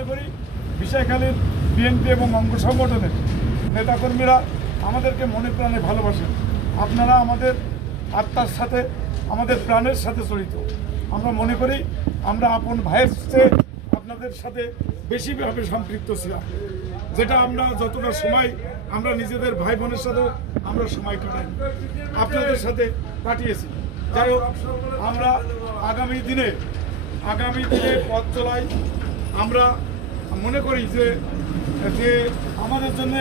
মনে করি বিষয়খালীর বিএনপি এবং অঙ্গ সংগঠনের নেতাকর্মীরা আমাদেরকে মনে প্রাণে ভালোবাসেন। আপনারা আমাদের আত্মার সাথে, আমাদের প্রাণের সাথে জড়িত। আমরা মনে করি আমরা আপন ভাইয়ের চেয়ে আপনাদের সাথে বেশিভাবে সম্পৃক্ত ছিলাম, যেটা আমরা যতটা সময় আমরা নিজেদের ভাই বোনের সাথেও আমরা সময় কাটাই আপনাদের সাথে কাটিয়েছি। যাই হোক, আমরা আগামী দিনে পথ চলাই। আমরা মনে করি যে আমাদের জন্য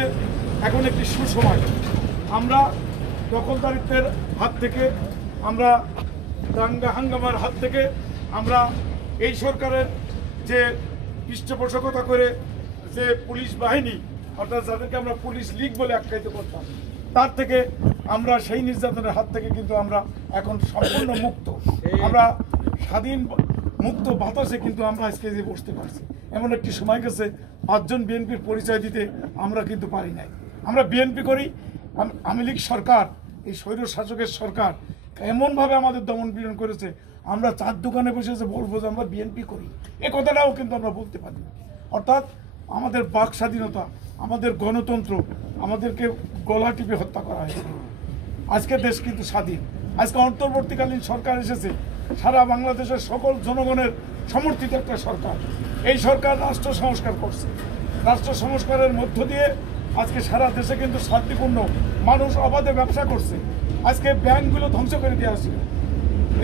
এখন একটি সুসময়। আমরা দখলদারিত্বের হাত থেকে, আমরা দাঙ্গা হাঙ্গামার হাত থেকে, আমরা এই সরকারের যে পৃষ্ঠপোষকতা করে যে পুলিশ বাহিনী, অর্থাৎ যাদেরকে আমরা পুলিশ লীগ বলে আখ্যায়িত করতাম, তার থেকে আমরা সেই নির্যাতনের হাত থেকে কিন্তু আমরা এখন সম্পূর্ণ মুক্ত। আমরা স্বাধীন মুক্ত বাতাসে কিন্তু আমরা আজকে যে বসতে পারছি। এমন একটি সময় গেছে 5 জন বিএনপির পরিচয় দিতে আমরা কিন্তু পারি নাই। আমরা বিএনপি করি। আওয়ামী লীগ সরকার, এই স্বৈর শাসকের সরকার এমনভাবে আমাদের দমন পীড়ন করেছে, আমরা চার দোকানে বসে যে বলবো যে আমরা বিএনপি করি, এ কথাটাও কিন্তু আমরা বলতে পারি না। অর্থাৎ আমাদের বাক স্বাধীনতা, আমাদের গণতন্ত্র, আমাদেরকে গলা টিপে হত্যা করা হয়েছে। আজকে দেশ কিন্তু স্বাধীন। আজকে অন্তর্বর্তীকালীন সরকার এসেছে, সারা বাংলাদেশের সকল জনগণের সমর্থিত একটা সরকার। এই সরকার রাষ্ট্র সংস্কার করছে। রাষ্ট্র সংস্কারের মধ্য দিয়ে আজকে সারা দেশে কিন্তু শান্তিপূর্ণ মানুষ অবাধে ব্যবসা করছে। আজকে ব্যাংকগুলো ধ্বংস করে দেওয়া হয়েছিল।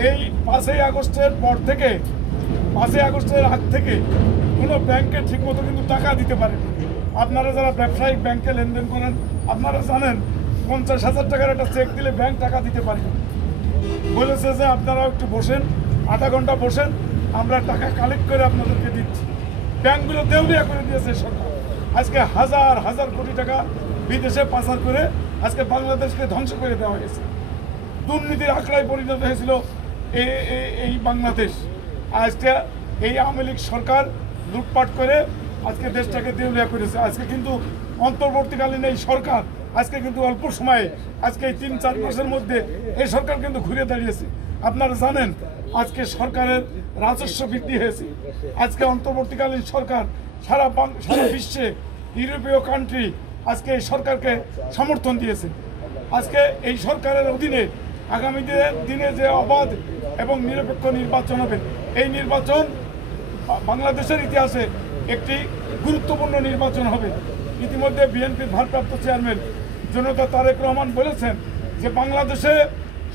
এই 5ই আগস্টের পর থেকে, 5ই আগস্টের আগ থেকে কোনো ব্যাংকে ঠিকমতো কিন্তু টাকা দিতে পারে। আপনারা যারা ব্যবসায়িক ব্যাংকে লেনদেন করেন, আপনারা জানেন 50,000 টাকার একটা চেক দিলে ব্যাংক টাকা দিতে পারে। বলেছে যে আপনারা একটু বসেন, আধা ঘন্টা বসেন, আমরা টাকা কালেক্ট করে আপনাদেরকে দিচ্ছি। ব্যাংকগুলো দেউলিয়া করে দিয়েছে সরকার। আজকে হাজার হাজার কোটি টাকা বিদেশে পাচার করে আজকে বাংলাদেশকে ধ্বংস করে দেওয়া হয়েছে। দুর্নীতির আখড়ায় পরিণত হয়েছিল এই বাংলাদেশ। আজকে এই আওয়ামী লীগ সরকার লুটপাট করে আজকে দেশটাকে দেউলিয়া করেছে। আজকে কিন্তু অন্তর্বর্তীকালীন এই সরকার আজকে কিন্তু অল্প সময়ে, আজকে এই 3-4 মাসের মধ্যে এই সরকার কিন্তু ঘুরে দাঁড়িয়েছে। আপনারা জানেন আজকে সরকারের রাজস্ব বৃদ্ধি হয়েছে। আজকে অন্তর্বর্তীকালীন সরকার সারা বিশ্বে, ইউরোপীয় কান্ট্রি আজকে এই সরকারকে সমর্থন দিয়েছে। আজকে এই সরকারের অধীনে আগামী দিনে যে অবাধ এবং নিরপেক্ষ নির্বাচন হবে, এই নির্বাচন বাংলাদেশের ইতিহাসে একটি গুরুত্বপূর্ণ নির্বাচন হবে। ইতিমধ্যে বিএনপির ভারপ্রাপ্ত চেয়ারম্যান জনতা তারেক রহমান বলেছেন যে বাংলাদেশে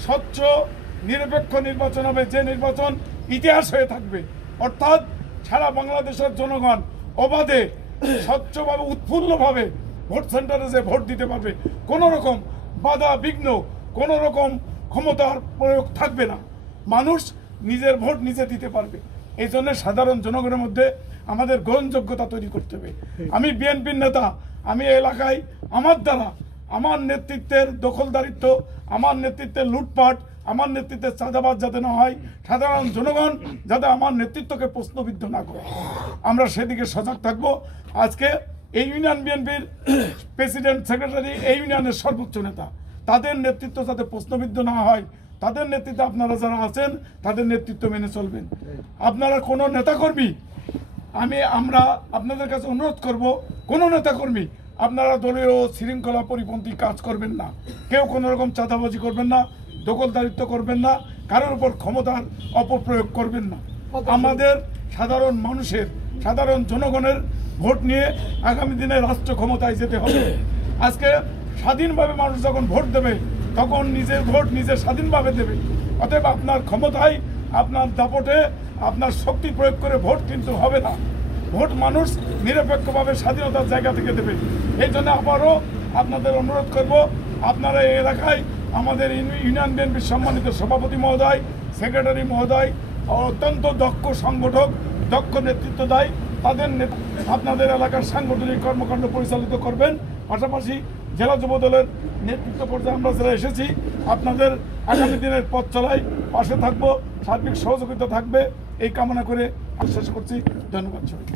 স্বচ্ছ নিরপেক্ষ নির্বাচন হবে, যে নির্বাচন ইতিহাস হয়ে থাকবে। অর্থাৎ সারা বাংলাদেশের জনগণ অবাধে, স্বচ্ছভাবে, উৎফুল্লভাবে ভোট সেন্টারে যে ভোট দিতে পারবে। কোনো রকম বাধা বিঘ্ন, কোনো রকম ক্ষমতার প্রয়োগ থাকবে না। মানুষ নিজের ভোট নিজে দিতে পারবে। এই জন্য সাধারণ জনগণের মধ্যে আমাদের গ্রহণযোগ্যতা তৈরি করতে হবে। আমি বিএনপির নেতা, আমি এলাকায় আমার দ্বারা, আমার নেতৃত্বের দখলদারিত্ব, আমার নেতৃত্বের লুটপাট, আমার নেতৃত্বের চাঁদাবাজ যাতে না হয়, সাধারণ জনগণ যাতে আমার নেতৃত্বকে প্রশ্নবিদ্ধ না করে, আমরা সেদিকে সজাগ থাকবো। আজকে এই ইউনিয়ন বিএনপির প্রেসিডেন্ট, সেক্রেটারি, এই ইউনিয়নের সর্বোচ্চ নেতা, তাদের নেতৃত্ব যাতে প্রশ্নবিদ্ধ না হয়, তাদের নেতৃত্বে আপনারা যারা আছেন তাদের নেতৃত্ব মেনে চলবেন। আপনারা কোনো নেতাকর্মী, আমরা আপনাদের কাছে অনুরোধ করব, কোনো নেতাকর্মী আপনারা দলীয় শৃঙ্খলা পরিপন্থী কাজ করবেন না। কেউ কোনো রকম চাঁদাবাজি করবেন না, দখলদারিত্ব করবেন না, কারোর উপর ক্ষমতার অপপ্রয়োগ করবেন না। আমাদের সাধারণ মানুষের, সাধারণ জনগণের ভোট নিয়ে আগামী দিনে রাষ্ট্র ক্ষমতায় যেতে হবে। আজকে স্বাধীনভাবে মানুষ যখন ভোট দেবে, তখন নিজের ভোট নিজে স্বাধীনভাবে দেবে। অতএব আপনার ক্ষমতায়, আপনার দাপটে, আপনার শক্তি প্রয়োগ করে ভোট কিন্তু হবে না। ভোট মানুষ নিরপেক্ষভাবে স্বাধীনতার জায়গা থেকে দেবে। এই জন্য আবারও আপনাদের অনুরোধ করব, আপনারা এই এলাকায় আমাদের ইউনিয়ন বিএনপির সম্মানিত সভাপতি মহোদয়, সেক্রেটারি মহোদয়, অত্যন্ত দক্ষ সংগঠক, দক্ষ নেতৃত্ব দেয়, তাদের আপনাদের এলাকার সাংগঠনিক কর্মকাণ্ড পরিচালিত করবেন। পাশাপাশি জেলা যুব দলের নেতৃত্ব পর্যায়ে আমরা যারা এসেছি, আপনাদের আগামী দিনের পথ চলায় পাশে থাকবো, সার্বিক সহযোগিতা থাকবে, এই কামনা করে শেষ করছি। ধন্যবাদ সবাইকে।